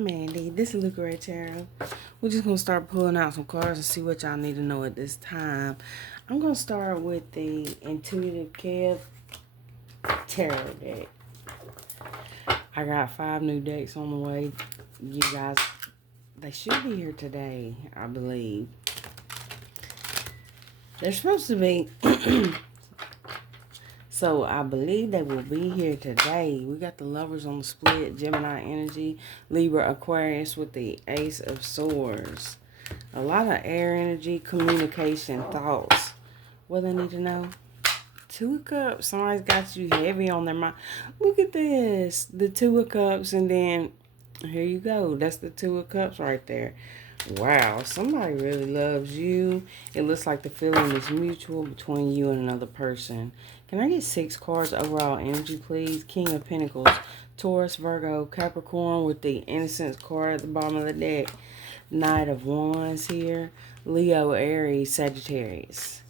Mandy. This is Luca Tarot. We're just going to start pulling out some cards and see what y'all need to know at this time. I'm going to start with the Intuitive Kev Tarot deck. I got 5 new decks on the way. You guys, they should be here today, I believe. They're supposed to be... So, I believe they will be here today. We got the Lovers on the split, Gemini energy, Libra, Aquarius with the Ace of Swords. A lot of air energy, communication, thoughts. What they need to know? 2 of Cups. Somebody's got you heavy on their mind. Look at this. The 2 of Cups, and then here you go. That's the 2 of Cups right there. Wow, somebody really loves you. It looks like the feeling is mutual between you and another person. Can I get 6 cards overall energy, please? King of Pentacles, Taurus, Virgo, Capricorn with the Innocence card at the bottom of the deck. Knight of Wands here. Leo, Aries, Sagittarius.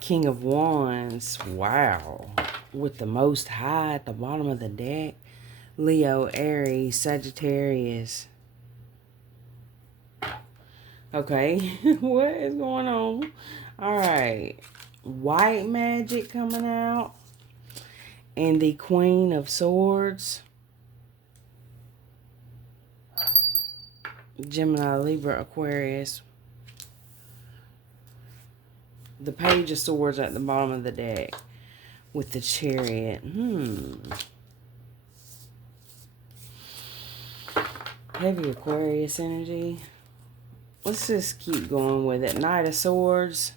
King of Wands, wow. With the Most High at the bottom of the deck. Leo, Aries, Sagittarius. Okay, what is going on? All right, White Magic coming out. And the Queen of Swords. Gemini, Libra, Aquarius. The Page of Swords at the bottom of the deck. With the Chariot. Heavy Aquarius energy. Let's just keep going with it. Knight of Swords.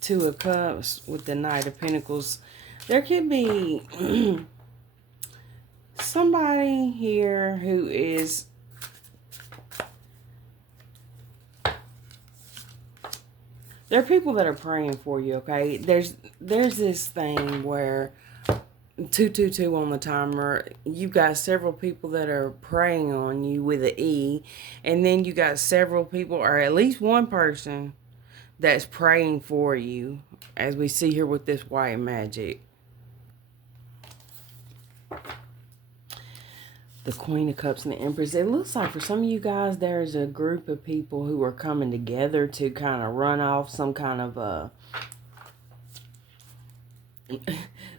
2 of Cups with the Knight of Pentacles. There could be somebody here who is there are people that are praying for you, okay? There's this thing where 222 on the timer. You've got several people that are praying on you with an E, and then you got several people, or at least one person that's praying for you, as we see here with this White Magic. The Queen of Cups and the Empress. It looks like for some of you guys, there's a group of people who are coming together to kind of run off some kind of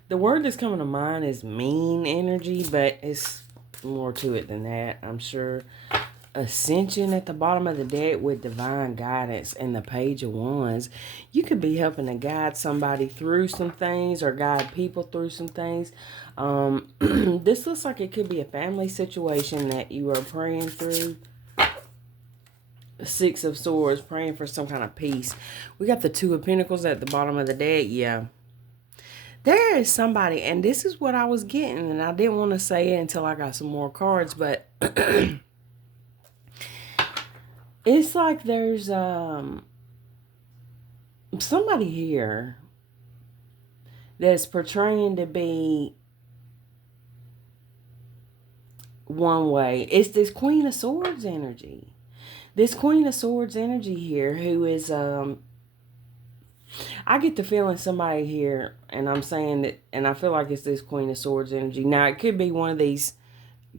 the word that's coming to mind is mean energy, but it's more to it than that, I'm sure. Ascension at the bottom of the deck with divine guidance and the Page of Wands. You could be helping to guide somebody through some things or guide people through some things. This looks like it could be a family situation that you are praying through. 6 of Swords, praying for some kind of peace. We got the 2 of Pentacles at the bottom of the deck. Yeah. There is somebody, and this is what I was getting, and I didn't want to say it until I got some more cards, but it's like there's somebody here that's portraying to be one way. It's this Queen of Swords energy. This Queen of Swords energy here who is, I get the feeling somebody here, and I'm saying that, and I feel like it's this Queen of Swords energy. Now, it could be one of these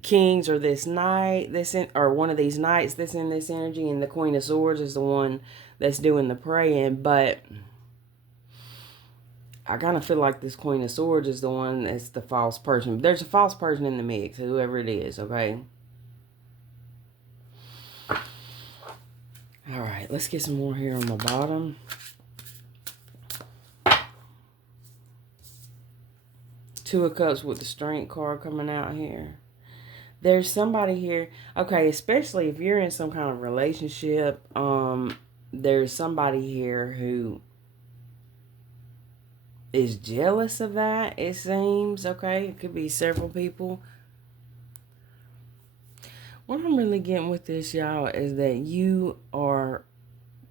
kings or this knight, or one of these knights that's in this energy, and the Queen of Swords is the one that's doing the praying, but I kind of feel like this Queen of Swords is the one that's the false person. There's a false person in the mix, whoever it is, okay? All right, let's get some more here on the bottom. Two of Cups with the Strength card coming out here. There's somebody here, okay, especially if you're in some kind of relationship, there's somebody here who is jealous of that, it seems, okay? It could be several people. What I'm really getting with this, y'all, is that you are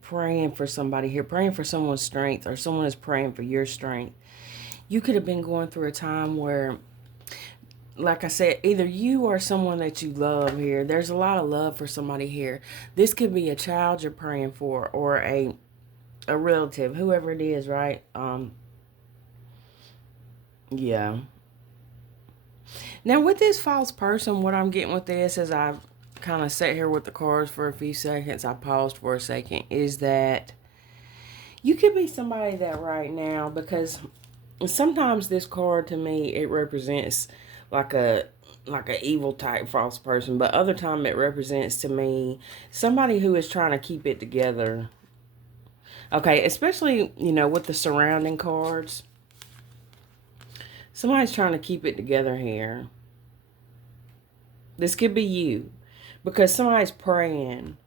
praying for somebody here, praying for someone's strength, or someone is praying for your strength. You could have been going through a time where, like I said, either you or someone that you love here. There's a lot of love for somebody here. This could be a child you're praying for, or a a relative, whoever it is, right? Yeah. Now with this false person, what I'm getting with this is I've kind of sat here with the cards for a few seconds. I paused for a second. Is that you could be somebody that right now, because sometimes this card to me it represents like a evil type false person, but other time it represents to me somebody who is trying to keep it together. Okay, especially with the surrounding cards, somebody's trying to keep it together here. This could be you, because somebody's praying.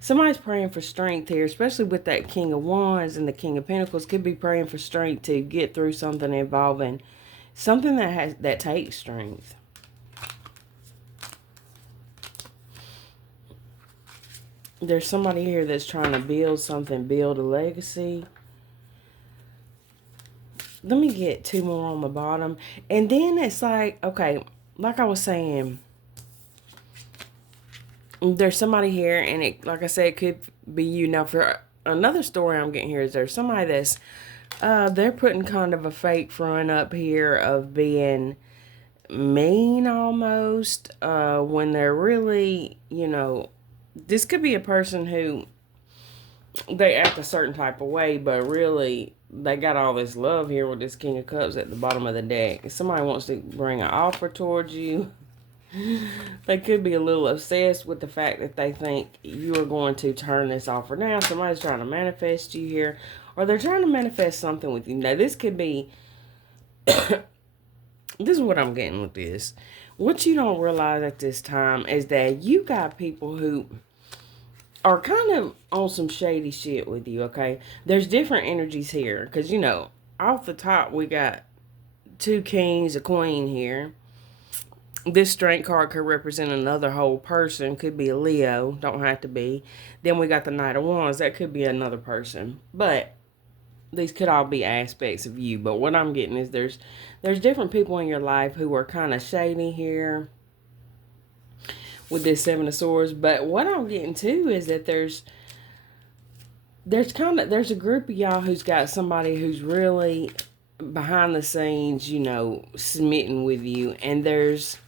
Somebody's praying for strength here, especially with that King of Wands and the King of Pentacles. Could be praying for strength to get through something involving something that takes strength. There's somebody here that's trying to build something, build a legacy. Let me get two more on the bottom. And then it's like, okay, like I was saying, there's somebody here, and it, like I said, it could be you. Now, for another story I'm getting here is there's somebody that's, they're putting kind of a fake front up here of being mean almost, when they're really, this could be a person who they act a certain type of way, but really they got all this love here with this King of Cups at the bottom of the deck. If somebody wants to bring an offer towards you, they could be a little obsessed with the fact that they think you are going to turn this offer down. Somebody's trying to manifest you here, or they're trying to manifest something with you. Now, this could be, this is what I'm getting with this. What you don't realize at this time is that you got people who are kind of on some shady shit with you, okay? There's different energies here, because, off the top, we got two kings, a queen here. This strength card could represent another whole person. Could be a Leo. Don't have to be. Then we got the Knight of Wands. That could be another person. But these could all be aspects of you. But what I'm getting is there's different people in your life who are kind of shady here with this Seven of Swords. But what I'm getting too is that there's a group of y'all who's got somebody who's really behind the scenes, smitten with you. And there's,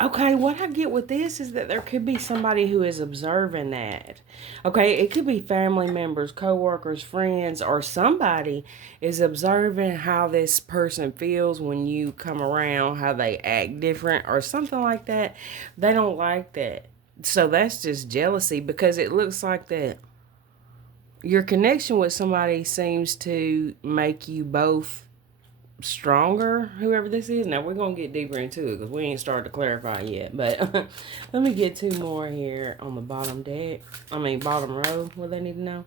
okay, what I get with this is that there could be somebody who is observing that. Okay, it could be family members, co-workers, friends, or somebody is observing how this person feels when you come around, how they act different or something like that. They don't like that. So that's just jealousy, because it looks like that your connection with somebody seems to make you both stronger, whoever this is. Now, we're going to get deeper into it because we ain't started to clarify yet. But let me get two more here on the bottom deck. Bottom row. What they need to know.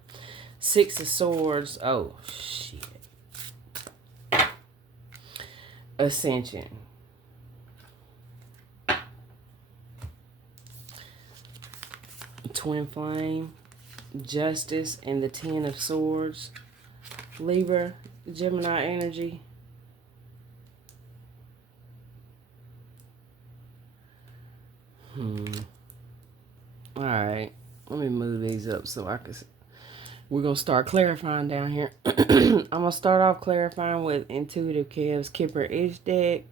Six of Swords. Oh, shit. Ascension. Twin Flame. Justice and the Ten of Swords. Libra, Gemini energy. Alright. Let me move these up so I can... We're going to start clarifying down here. I'm going to start off clarifying with Intuitive Kev's Kipper-ish deck.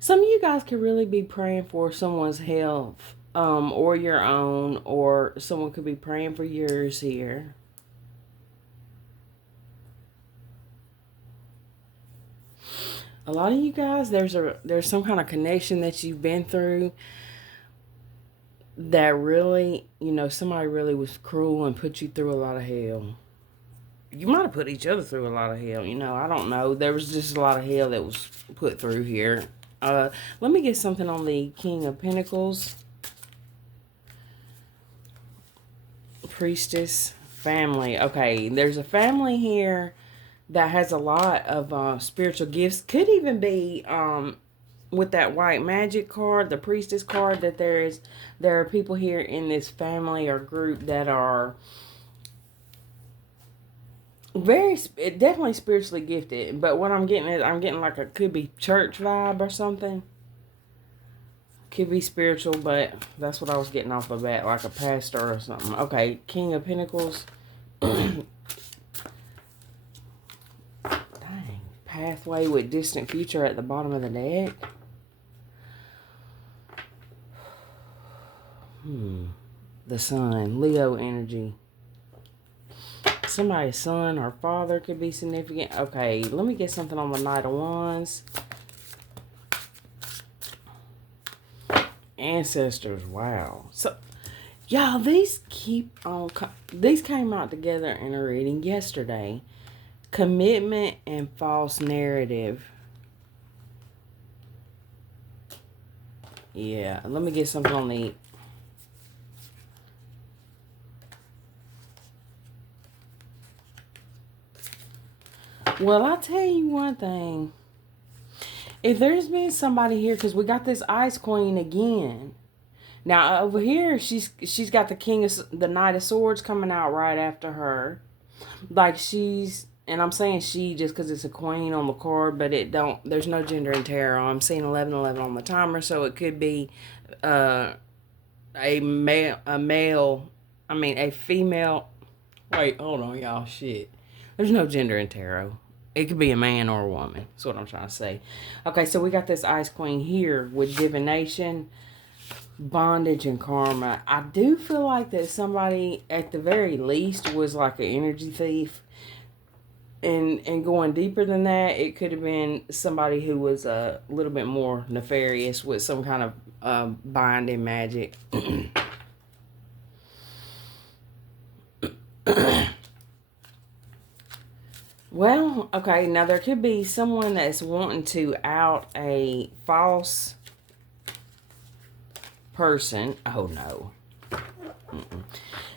Some of you guys could really be praying for someone's health, or your own, or someone could be praying for yours here. A lot of you guys, there's some kind of connection that you've been through that really, somebody really was cruel and put you through a lot of hell. You might have put each other through a lot of hell, I don't know. There was just a lot of hell that was put through here. Let me get something on the King of Pentacles. Priestess, family. Okay, there's a family here that has a lot of spiritual gifts. Could even be with that white magic card, the priestess card, that there are people here in this family or group that are definitely spiritually gifted. But what I'm getting is, I'm getting like could be church vibe or something. Could be spiritual, but that's what I was getting off the bat, like a pastor or something. Okay, King of Pentacles. Dang. Pathway with distant future at the bottom of the deck. The Sun. Leo energy. Somebody's son or father could be significant. Okay, let me get something on the Knight of Wands. Ancestors, wow. So, y'all, these came out together in a reading yesterday. Commitment and false narrative. Yeah, let me get something on the... Well, I'll tell you one thing. If there's been somebody here, because we got this Ice Queen again. Now, over here, she's got the Knight of Swords coming out right after her. Like, and I'm saying she just because it's a queen on the card, but there's no gender in tarot. I'm seeing 1111 on the timer, so it could be a female. Wait, hold on, y'all. Shit. There's no gender in tarot. It could be a man or a woman. That's what I'm trying to say. Okay, so we got this Ice Queen here with divination, bondage, and karma. I do feel like that somebody, at the very least, was like an energy thief. And going deeper than that, it could have been somebody who was a little bit more nefarious with some kind of binding magic. Well, okay, now there could be someone that's wanting to out a false person. Oh, no.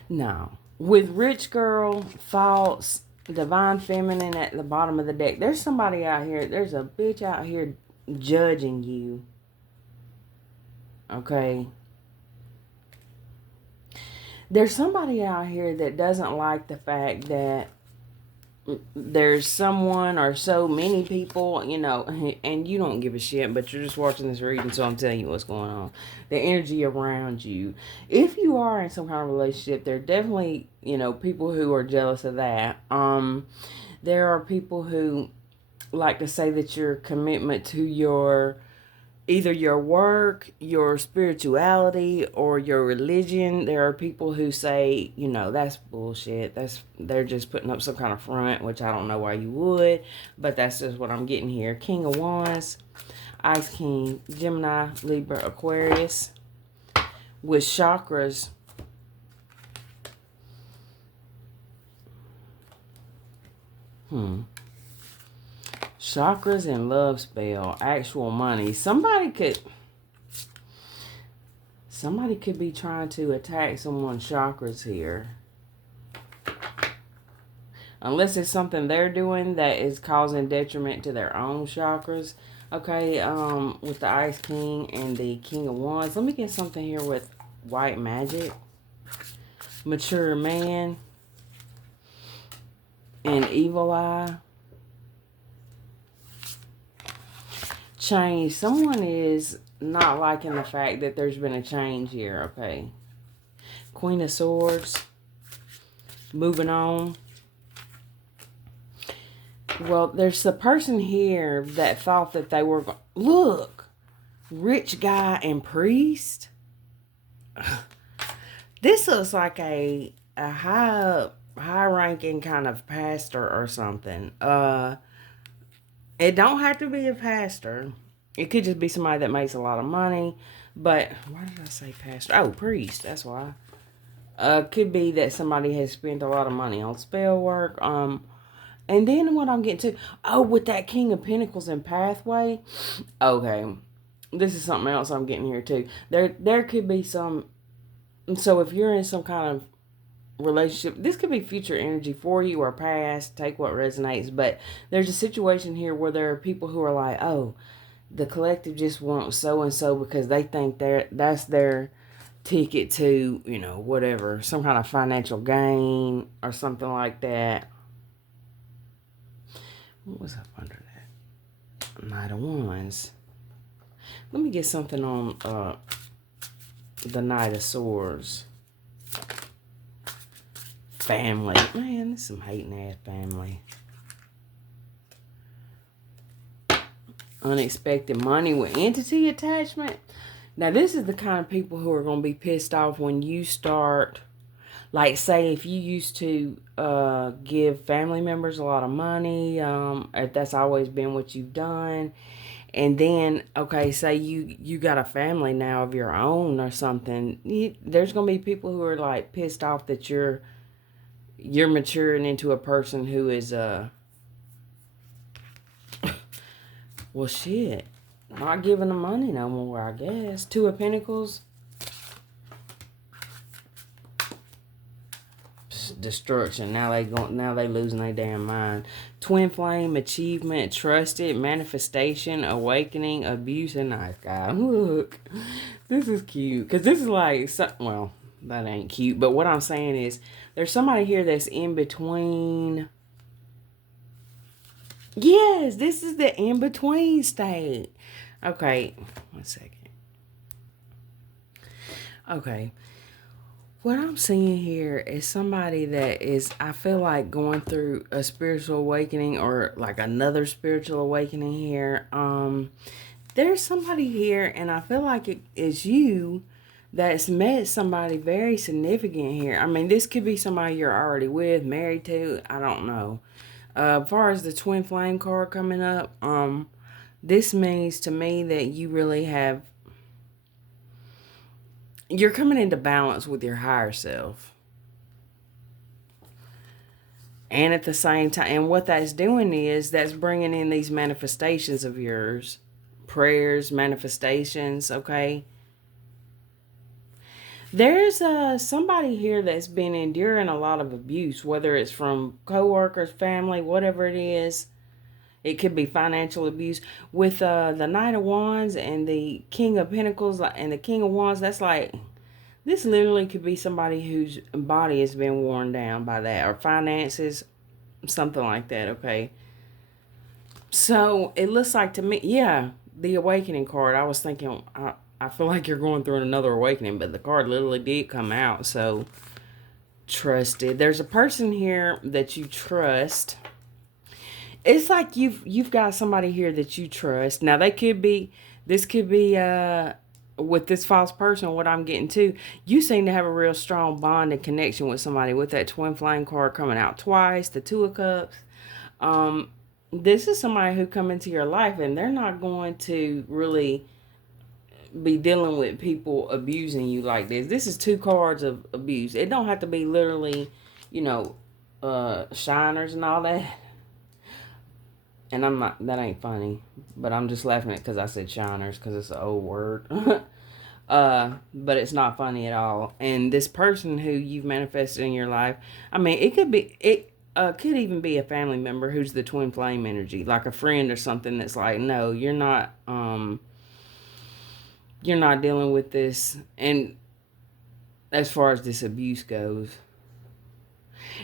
No. With rich girl, false, divine feminine at the bottom of the deck. There's somebody out here. There's a bitch out here judging you. Okay. There's somebody out here that doesn't like the fact that there's someone or so many people, and you don't give a shit, but you're just watching this reading, so I'm telling you what's going on. The energy around you. If you are in some kind of relationship, there are definitely, people who are jealous of that. There are people who like to say that your commitment to either your work, your spirituality, or your religion. There are people who say, that's bullshit. They're just putting up some kind of front, which I don't know why you would, but that's just what I'm getting here. King of Wands, Ice King, Gemini, Libra, Aquarius, with chakras. Chakras and love spell, actual money. Somebody could be trying to attack someone's chakras here. Unless it's something they're doing that is causing detriment to their own chakras. Okay, with the Ice King and the King of Wands. Let me get something here with white magic. Mature man. And evil eye. Change. Someone is not liking the fact that there's been a change here, okay? Queen of Swords. Moving on. Well, there's a person here that thought that they were... Look! Rich guy and priest. This looks like a high-ranking kind of pastor or something. It don't have to be a pastor. It could just be somebody that makes a lot of money. But, why did I say pastor? Oh, priest. That's why. Could be that somebody has spent a lot of money on spell work. And then what I'm getting to... with that King of Pentacles and Pathway. Okay. This is something else I'm getting here, too. There could be some... So, if you're in some kind of relationship, this could be future energy for you or past, take what resonates, but there's a situation here where there are people who are like, oh, the collective just wants so and so because they think that's their ticket to, whatever, some kind of financial gain or something like that. What was up under that? Knight of Wands. Let me get something on the Knight of Swords. Family. Man, this is some hating ass family. Unexpected money with entity attachment. Now, this is the kind of people who are going to be pissed off when you start, like, say, if you used to give family members a lot of money, if that's always been what you've done, and then, okay, say you got a family now of your own or something, there's going to be people who are, like, pissed off that you're maturing into a person who is, well, shit, not giving them money no more, I guess. Two of Pentacles. Destruction. Now they losing their damn mind. Twin flame, achievement, trusted, manifestation, awakening, abuse, and nice guy. Look, this is cute. Because this is like, well, that ain't cute. But what I'm saying is, there's somebody here that's in between. Yes, this is the in-between state. Okay, 1 second. Okay. What I'm seeing here is somebody that is, I feel like, going through a spiritual awakening or like another spiritual awakening here. There's somebody here, and I feel like it is you that's met somebody very significant here. I mean, this could be somebody you're already with, married to, I don't know. As far as the twin flame card coming up, this means to me that you really have, you're coming into balance with your higher self. And at the same time, and what that's doing is that's bringing in these manifestations of yours, prayers, manifestations, okay? There's somebody here that's been enduring a lot of abuse, whether it's from coworkers, family, whatever it is. It could be financial abuse. With the Knight of Wands and the King of Pentacles and the King of Wands, that's like, this literally could be somebody whose body has been worn down by that, or finances, something like that, okay? So it looks like to me, yeah, the awakening card. I was thinking, I feel like you're going through another awakening, but the card literally did come out. So trusted. There's a person here that you trust. It's like you've got somebody here that you trust. Now this could be with this false person, what I'm getting to, you seem to have a real strong bond and connection with somebody with that twin flame card coming out twice, the Two of Cups. This is somebody who come into your life and they're not going to really be dealing with people abusing you like this. This is two cards of abuse. It don't have to be literally, shiners and all that. And I'm not, that ain't funny, but I'm just laughing at it because I said shiners because it's an old word. But it's not funny at all. And this person who you've manifested in your life, I mean, it could even be a family member who's the twin flame energy, like a friend or something that's like, no, you're not dealing with this. And as far as this abuse goes,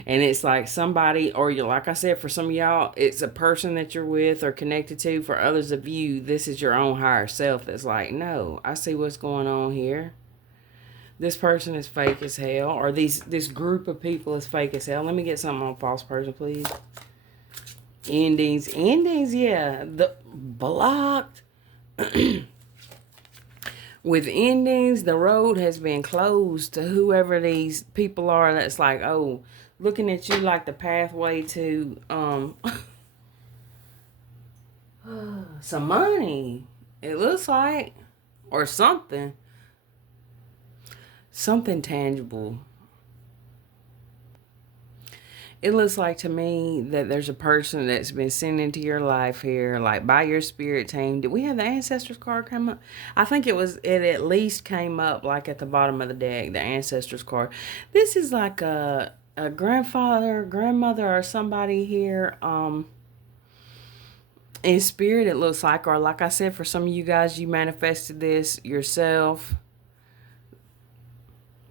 and it's like somebody, or you, like I said, for some of y'all, it's a person that you're with or connected to. For others of you, this is your own higher self that's like, no, I see what's going on here. This person is fake as hell, or this group of people is fake as hell. Let me get something on false person, please. Endings, yeah, the blocked. With endings, the road has been closed to whoever these people are that's like, oh, looking at you like the pathway to some money. It looks like, or something tangible. It looks like to me that there's a person that's been sent into your life here, like by your spirit team. Did we have the Ancestors card come up? I think it at least came up like at the bottom of the deck, the Ancestors card. This is like a grandfather, grandmother, or somebody here in spirit, it looks like. Or like I said, for some of you guys, you manifested this yourself.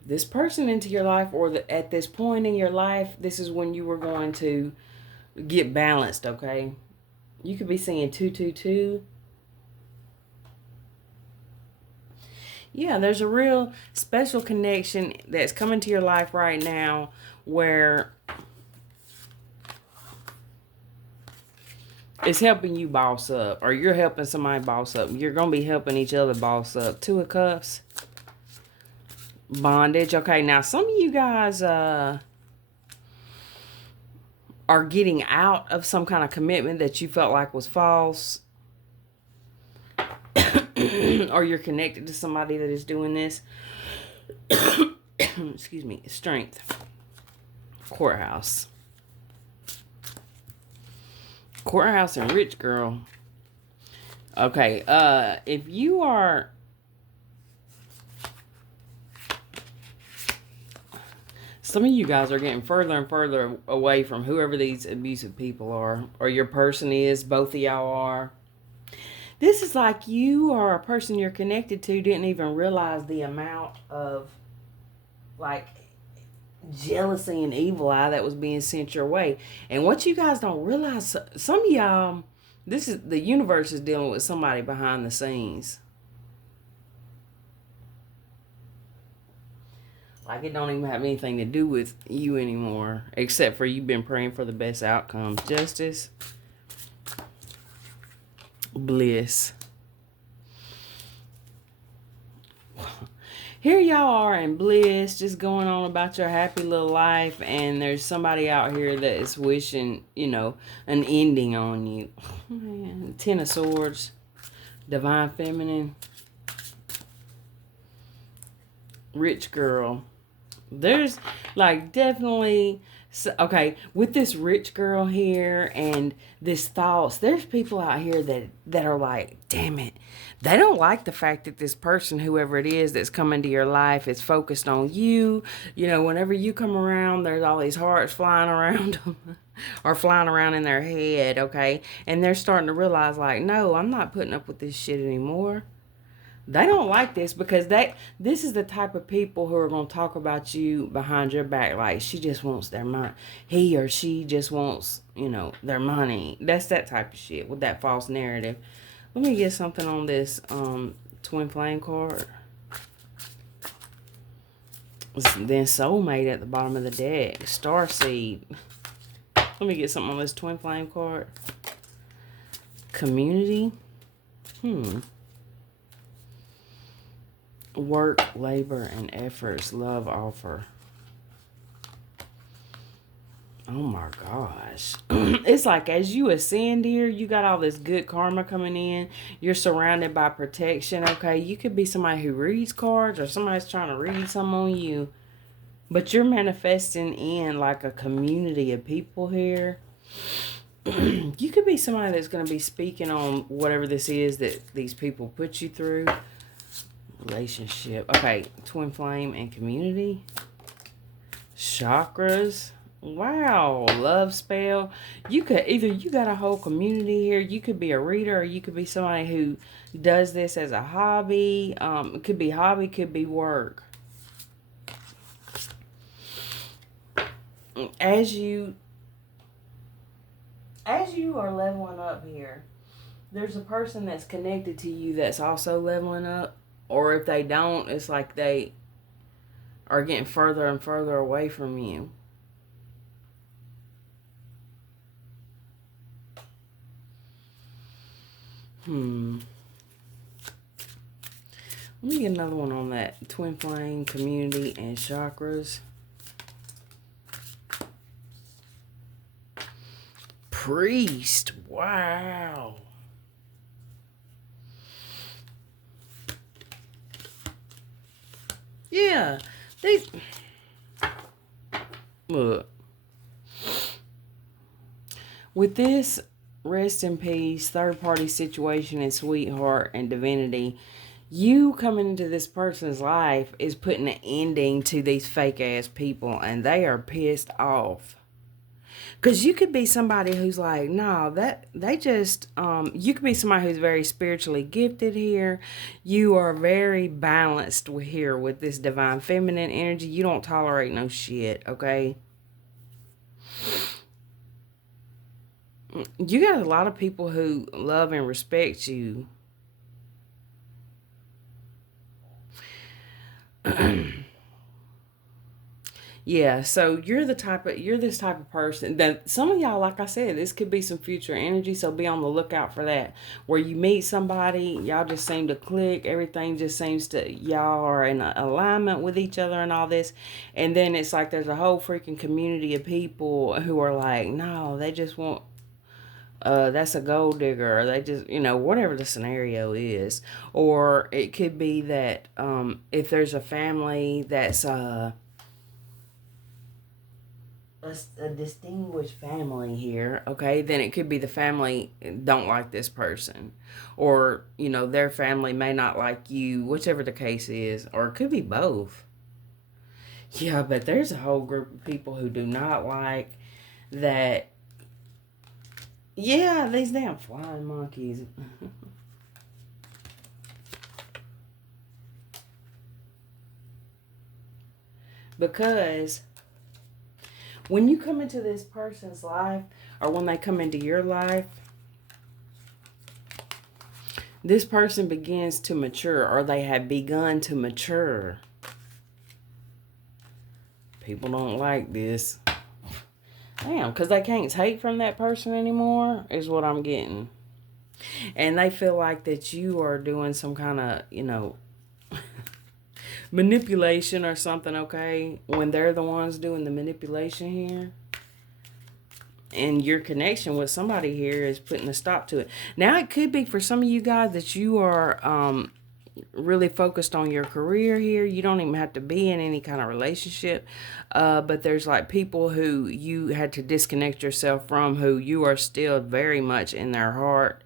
This person into your life, or at this point in your life, this is when you were going to get balanced, okay? You could be seeing 222. Yeah, there's a real special connection that's coming to your life right now where it's helping you boss up, or you're helping somebody boss up. You're going to be helping each other boss up. Two of Cups, bondage. Okay, now some of you guys are getting out of some kind of commitment that you felt like was false, or you're connected to somebody that is doing this. Excuse me. Strength. Courthouse. Courthouse and rich girl. Okay, if you are, some of you guys are getting further and further away from whoever these abusive people are, or your person is, both of y'all are. This is like you or a person you're connected to didn't even realize the amount of, like, jealousy and evil eye that was being sent your way. And what you guys don't realize, some of y'all, this is, the universe is dealing with somebody behind the scenes. Like, it don't even have anything to do with you anymore, except for you've been praying for the best outcomes. Justice, bliss. Here y'all are in bliss, just going on about your happy little life, and there's somebody out here that is wishing, an ending on you. Man, Ten of Swords, Divine Feminine, rich girl. There's, like, definitely, okay, with this rich girl here and this thoughts, there's people out here that are like, damn it, they don't like the fact that this person, whoever it is that's coming to your life, is focused on you. Whenever you come around, there's all these hearts flying around them or flying around in their head, okay? And they're starting to realize, like, no, I'm not putting up with this shit anymore. They don't like this because this is the type of people who are going to talk about you behind your back, like, she just wants their money. He or she just wants, their money. That's that type of shit with that false narrative. Let me get something on this twin flame card. Then soulmate at the bottom of the deck. Starseed. Let me get something on this twin flame card. Community. Work, labor, and efforts, love offer. Oh my gosh. It's like as you ascend here, you got all this good karma coming in. You're surrounded by protection, okay? You could be somebody who reads cards, or somebody's trying to read something on you. But you're manifesting in like a community of people here. You could be somebody that's going to be speaking on whatever this is that these people put you through. Relationship. Okay, twin flame and community. Chakras. Wow, love spell. You could either, you got a whole community here. You could be a reader, or you could be somebody who does this as a hobby. It could be hobby, could be work. As you are leveling up here, there's a person that's connected to you that's also leveling up. Or if they don't, it's like they are getting further and further away from you. Let me get another one on that. Twin flame, community, and chakras. Priest. Wow. Yeah. Look. With this rest in peace, third party situation, and sweetheart and divinity, you coming into this person's life is putting an ending to these fake ass people, and they are pissed off. Because you could be somebody who's like, no, that they just, you could be somebody who's very spiritually gifted here. You are very balanced here with this divine feminine energy. You don't tolerate no shit, okay? You got a lot of people who love and respect you. Yeah, so you're this type of person that some of y'all, like I said, this could be some future energy, so be on the lookout for that. Where you meet somebody, y'all just seem to click, everything just seems to, y'all are in alignment with each other and all this. And then it's like there's a whole freaking community of people who are like, no, they just want that's a gold digger, or they just, whatever the scenario is. Or it could be that if there's a family that's a distinguished family here, okay, then it could be the family don't like this person, or their family may not like you, whichever the case is, or it could be both. Yeah, but there's a whole group of people who do not like that. Yeah, these damn flying monkeys. Because when you come into this person's life, or when they come into your life, this person begins to mature, or they have begun to mature. People don't like this. Damn, because they can't take from that person anymore, is what I'm getting. And they feel like that you are doing some kind of, manipulation or something, okay? When they're the ones doing the manipulation here. And your connection with somebody here is putting a stop to it. Now, it could be for some of you guys that you are really focused on your career here. You don't even have to be in any kind of relationship. But there's like people who you had to disconnect yourself from, who you are still very much in their heart.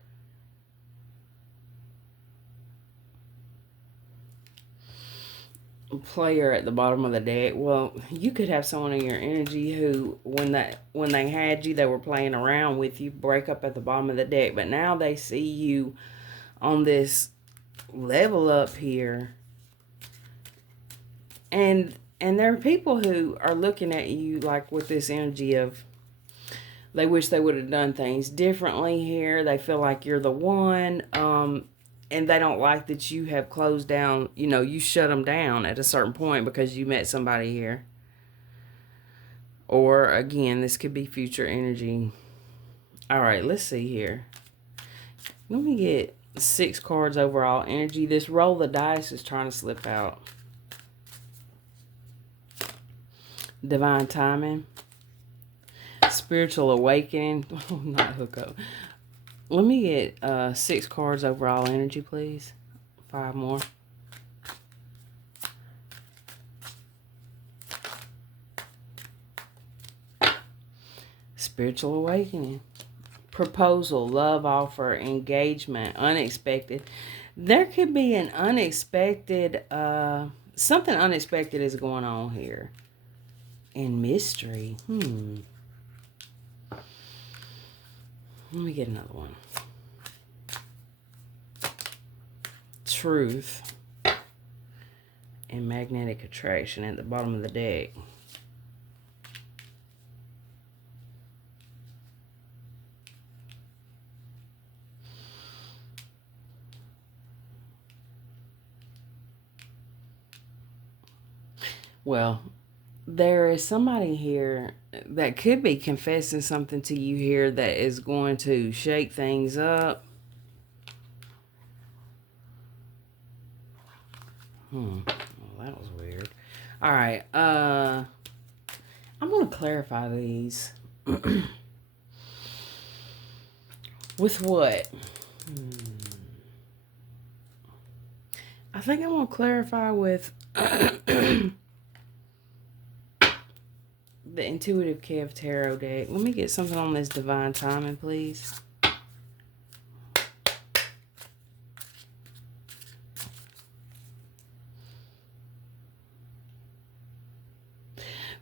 Player at the bottom of the deck. Well, you could have someone in your energy who, when they had you, they were playing around with you, break up at the bottom of the deck. But now they see you on this level up here, and there are people who are looking at you like with this energy of they wish they would have done things differently here. They feel like you're the one, and they don't like that you have closed down, you shut them down at a certain point because you met somebody here. Or again, this could be future energy. All right, let's see here. Let me get 6 cards overall energy. This roll the dice is trying to slip out. Divine timing. Spiritual awakening. Oh, not hookup. Let me get 6 cards overall energy, please. 5 more. Spiritual awakening. Proposal, love offer, engagement, unexpected. There could be an unexpected, something unexpected is going on here. And mystery. Let me get another one. Truth and magnetic attraction at the bottom of the deck. Well, there is somebody here that could be confessing something to you here that is going to shake things up. Well, that was weird. All right. I'm going to clarify these. With what? I think I'm going to clarify with the Intuitive Kev Tarot deck. Let me get something on this divine timing, please.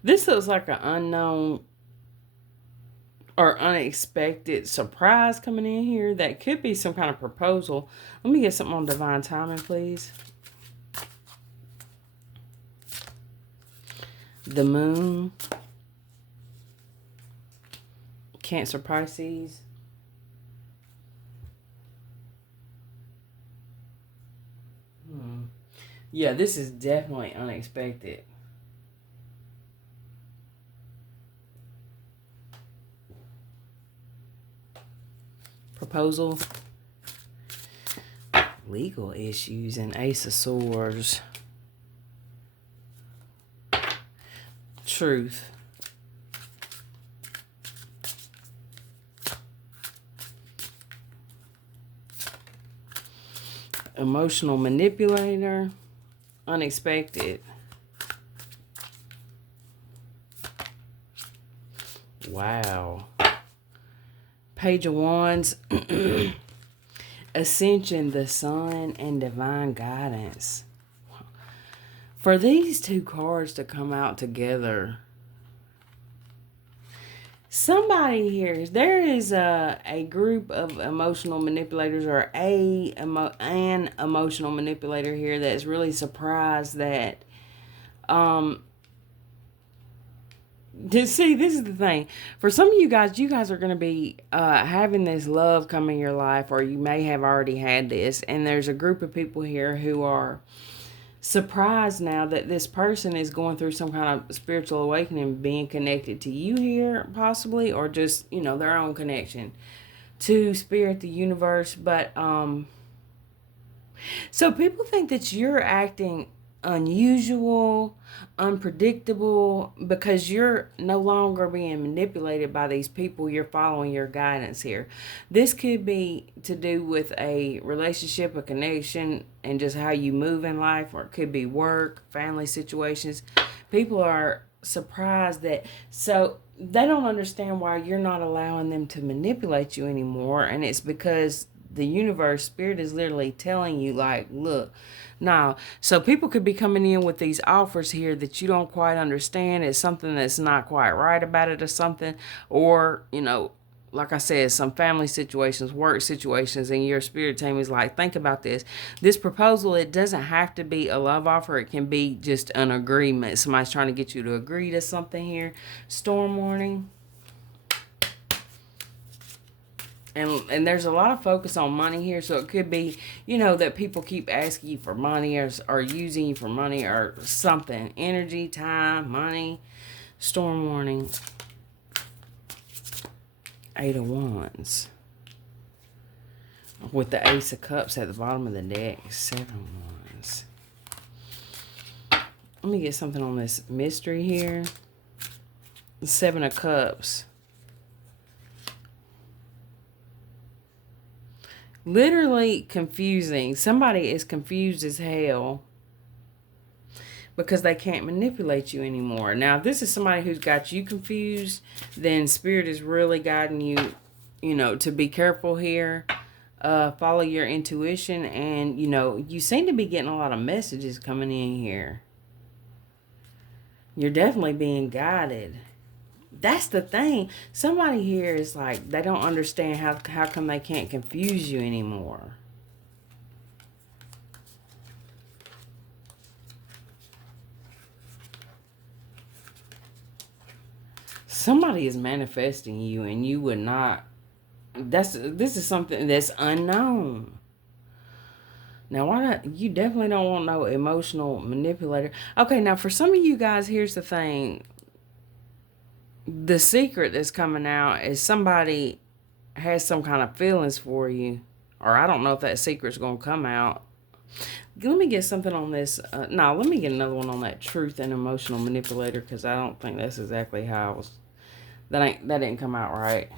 This looks like an unknown or unexpected surprise coming in here. That could be some kind of proposal. Let me get something on divine timing, please. The Moon. Cancer, Pisces. Yeah, this is definitely unexpected. Proposal, legal issues, and Ace of Swords. Truth. Emotional manipulator. Unexpected. Wow. Page of Wands. Ascension, the sun, and divine guidance. For these two cards to come out together, somebody here, there is a group of emotional manipulators, or an emotional manipulator here that's really surprised that see, this is the thing. For some of you guys are going to be having this love come in your life, or you may have already had this, and there's a group of people here who are surprised now that this person is going through some kind of spiritual awakening, being connected to you here, possibly, or just, their own connection to spirit, the universe. But so people think that you're acting unusual, unpredictable, because you're no longer being manipulated by these people. You're following your guidance here. This could be to do with a relationship, a connection, and just how you move in life, or it could be work, family situations. People are surprised that, so they don't understand why you're not allowing them to manipulate you anymore, and it's because the universe, spirit is literally telling you, like, look, now, so people could be coming in with these offers here that you don't quite understand. It's something that's not quite right about it, or something, or, like I said, some family situations, work situations, and your spirit team is like, think about this. This proposal, it doesn't have to be a love offer. It can be just an agreement. Somebody's trying to get you to agree to something here. Storm warning. And there's a lot of focus on money here, so it could be, that people keep asking you for money, or using you for money, or something. Energy, time, money. Storm warning. 8 of Wands. With the Ace of Cups at the bottom of the deck. 7 of Wands. Let me get something on this mystery here. 7 of Cups. Literally confusing. Somebody is confused as hell because they can't manipulate you anymore. Now, if this is somebody who's got you confused, then spirit is really guiding you, to be careful here. Follow your intuition, and, you seem to be getting a lot of messages coming in here. You're definitely being guided. That's the thing. Somebody here is like, they don't understand how come they can't confuse you anymore. Somebody is manifesting you, and you would not. This is something that's unknown. Now, you definitely don't want no emotional manipulator. Okay, now for some of you guys, here's the thing. The secret that's coming out is somebody has some kind of feelings for you, or I don't know if that secret's going to come out. Let me get something on this. No, let me get another one on that truth and emotional manipulator, because I don't think that's exactly how I was. That didn't come out right.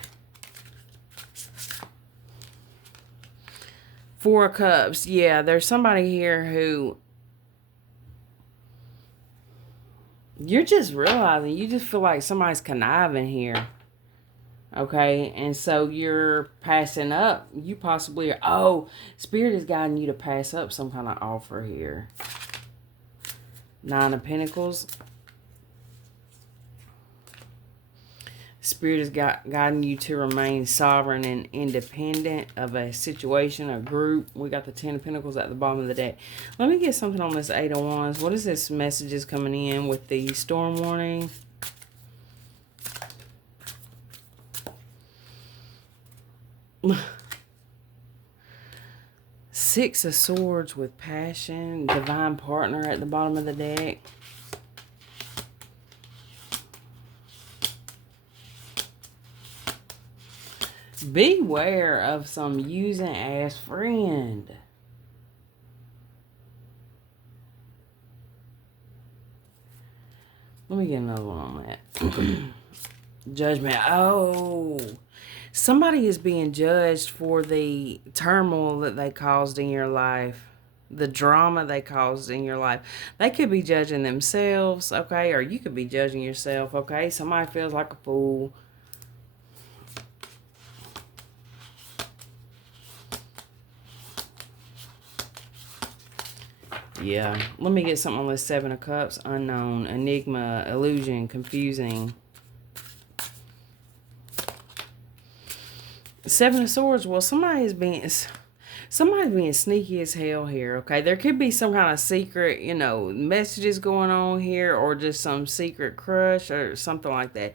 4 of Cups. Yeah, there's somebody here who you're just realizing, you just feel like somebody's conniving here. Okay, and so you're passing up. You possibly are. Oh, spirit is guiding you to pass up some kind of offer here. 9 of Pentacles. Spirit is guiding you to remain sovereign and independent of a situation, a group. We got the 10 of Pentacles at the bottom of the deck. Let me get something on this 8 of Wands. What is this messages coming in with the storm warning? Six of Swords with passion. Divine partner at the bottom of the deck. Beware of some using as friend. Let me get another one on that. Judgment. Oh. Somebody is being judged for the turmoil that they caused in your life. The drama they caused in your life. They could be judging themselves, okay? Or you could be judging yourself, okay? Somebody feels like a fool. Yeah. Let me get something on this Seven of Cups. Unknown. Enigma. Illusion. Confusing. Seven of Swords. Well, somebody's being sneaky as hell here, okay? There could be some kind of secret, messages going on here, or just some secret crush or something like that.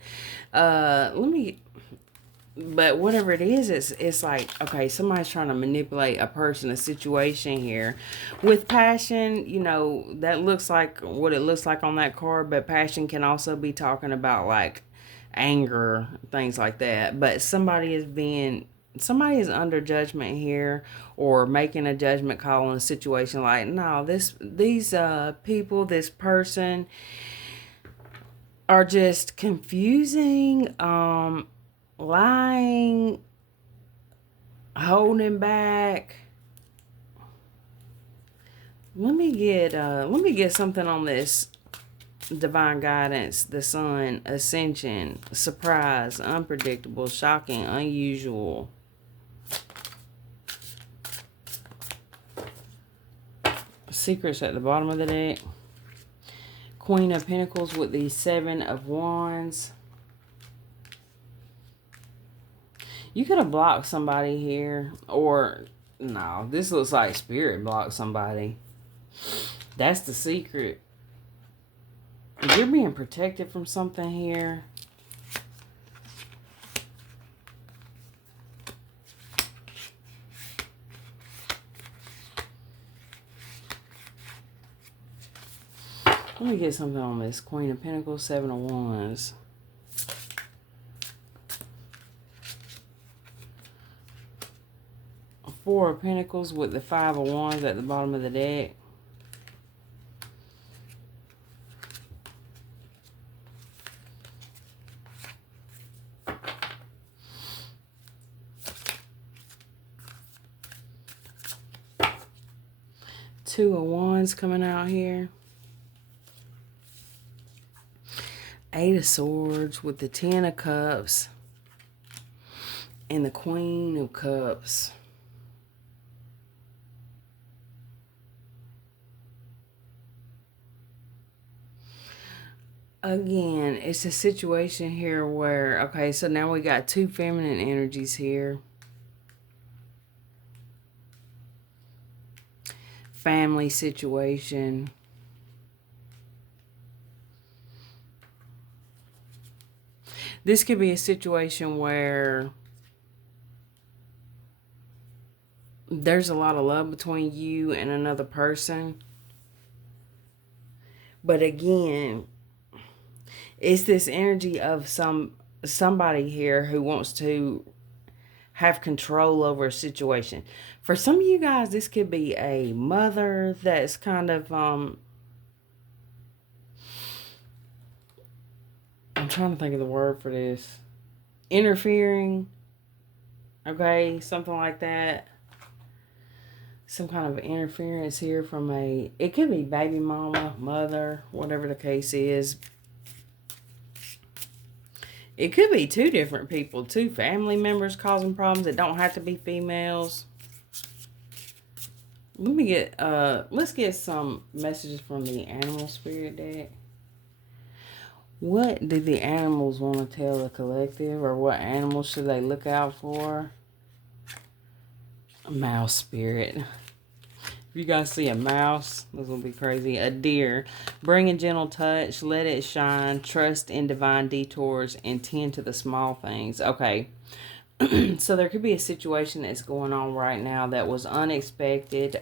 But whatever it is, it's like, okay, somebody's trying to manipulate a person, a situation here. With passion, that looks like what it looks like on that card, but passion can also be talking about like anger, things like that. But somebody is under judgment here, or making a judgment call on a situation like, no, these people, this person are just confusing, lying, holding back. Let me get something on this divine guidance, the sun, ascension, surprise, unpredictable, shocking, unusual. Secrets at the bottom of the deck. Queen of Pentacles with the Seven of Wands. You could have blocked somebody here, or no, this looks like Spirit blocked somebody. That's the secret. You're being protected from something here. Let me get something on this. Queen of Pentacles, Seven of Wands. Four of Pentacles with the Five of Wands at the bottom of the deck. Two of Wands coming out here. Eight of Swords with the Ten of Cups and the Queen of Cups. Again, it's a situation here where, okay, so now we got two feminine energies here. Family situation. This could be a situation where there's a lot of love between you and another person. But again, it's this energy of somebody here who wants to have control over a situation. For some of you guys, this could be a mother that's kind of I'm trying to think of the word for this. Interfering. Okay, something like that. Some kind of interference here from it could be baby mama, mother, whatever the case is. It could be two different people, two family members causing problems. It don't have to be females. Let's get some messages from the animal spirit deck. What do the animals want to tell the collective, or what animals should they look out for? A mouse spirit. If you guys see a mouse, this will be crazy. A deer. Bring a gentle touch. Let it shine. Trust in divine detours and tend to the small things. Okay. So there could be a situation that's going on right now that was unexpected.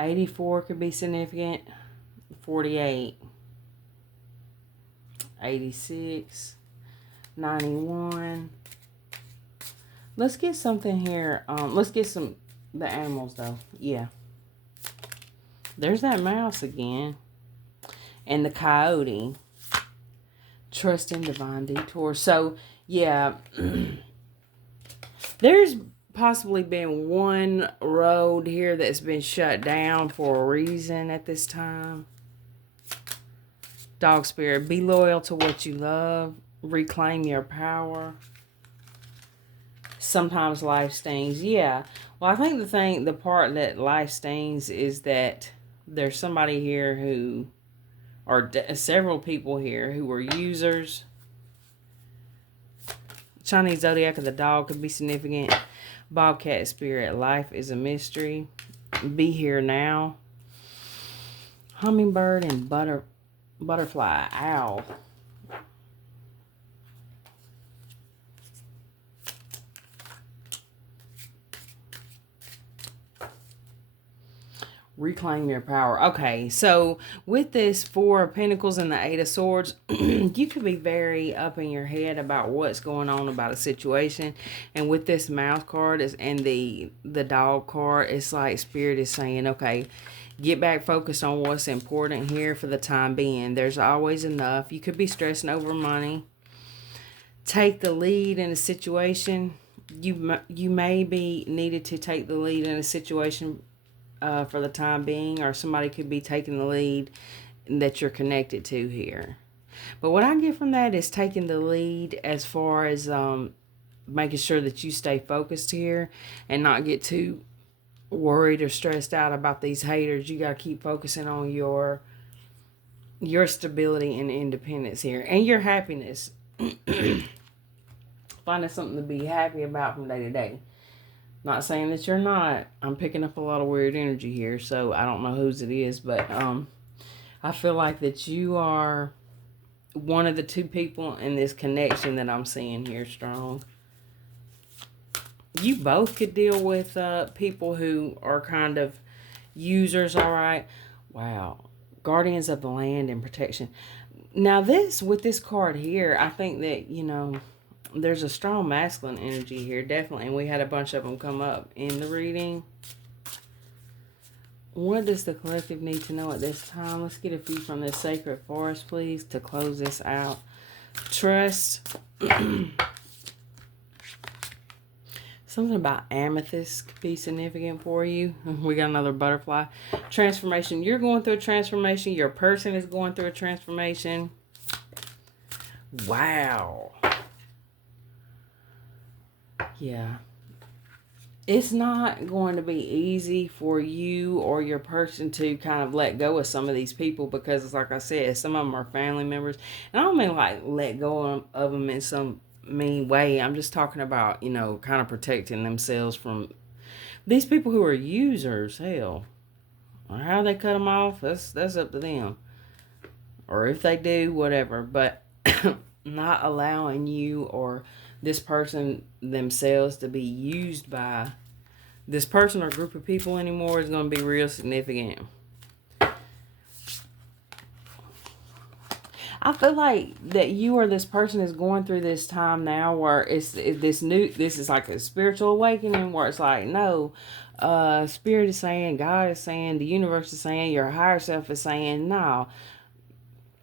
84 could be significant. 48. 86. 91. Let's get something here. Let's get the animals though. Yeah. There's that mouse again. And the coyote. Trust in divine detour. So, yeah. There's possibly been one road here that's been shut down for a reason at this time. Dog spirit, be loyal to what you love. Reclaim your power. Sometimes life stings. Yeah. Well, I think the part that life stings is that there's somebody here who, or several people here who were users. Chinese zodiac of the dog could be significant. Bobcat spirit, life is a mystery. Be here now. Hummingbird and butterfly, owl. Reclaim your power. Okay, so with this Four of Pentacles and the Eight of Swords, you could be very up in your head about what's going on about a situation. And with this mouse card and the dog card, it's like Spirit is saying, okay, get back focused on what's important here for the time being. There's always enough. You could be stressing over money. Take the lead in a situation. You may be needed to take the lead in a situation for the time being, or somebody could be taking the lead that you're connected to here. But what I get from that is taking the lead as far as making sure that you stay focused here and not get too worried or stressed out about these haters. You got to keep focusing on your stability and independence here and your happiness. Finding something to be happy about from day to day. Not saying that you're not. I'm picking up a lot of weird energy here, so I don't know whose it is, but I feel like that you are one of the two people in this connection that I'm seeing here strong. You both could deal with people who are kind of users, all right? Wow. Guardians of the land and protection. Now with this card here, I think that, there's a strong masculine energy here, definitely. And we had a bunch of them come up in the reading. What does the collective need to know at this time? Let's get a few from this sacred forest, please, to close this out. Trust. Something about amethyst could be significant for you. We got another butterfly. Transformation. You're going through a transformation. Your person is going through a transformation. Wow. Yeah. It's not going to be easy for you or your person to kind of let go of some of these people because, it's like I said, some of them are family members. And I don't mean like let go of them in some mean way. I'm just talking about, kind of protecting themselves from these people who are users. Hell, or how they cut them off, that's up to them. Or if they do, whatever. But not allowing you or this person themselves to be used by this person or group of people anymore is going to be real significant. I feel like that you or this person is going through this time now where this is like a spiritual awakening where it's like, no, Spirit is saying, God is saying, the universe is saying, your higher self is saying, no.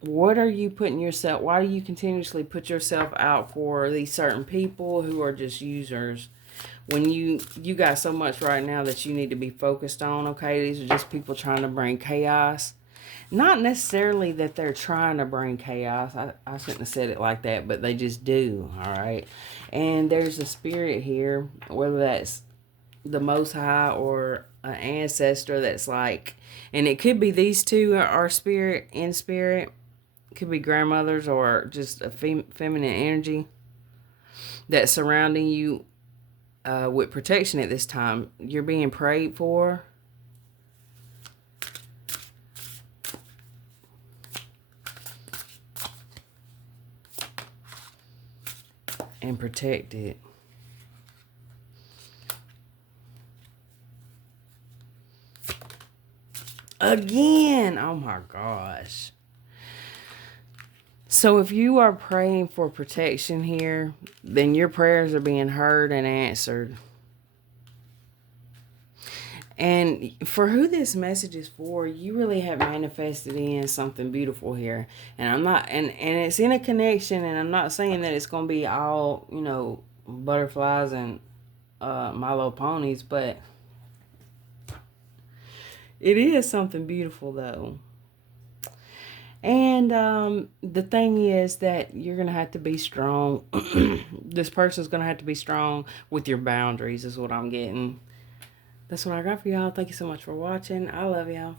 What are you putting yourself, why do you continuously put yourself out for these certain people who are just users when you got so much right now that you need to be focused on? Okay, these are just people trying to bring chaos. Not necessarily that they're trying to bring chaos. I shouldn't have said it like that, but they just do, all right? And there's a spirit here, whether that's the Most High or an ancestor that's like, and it could be these two are spirit in spirit. Could be grandmothers or just a feminine energy that's surrounding you with protection at this time. You're being prayed for. and protected. Again, oh my gosh. So if you are praying for protection here, then your prayers are being heard and answered. And for who this message is for, you really have manifested in something beautiful here. And I'm not, and it's in a connection, and I'm not saying that it's going to be all, butterflies and My Little Ponies, but it is something beautiful though. And the thing is that you're going to have to be strong. This person's going to have to be strong with your boundaries is what I'm getting. That's what I got for y'all. Thank you so much for watching. I love y'all.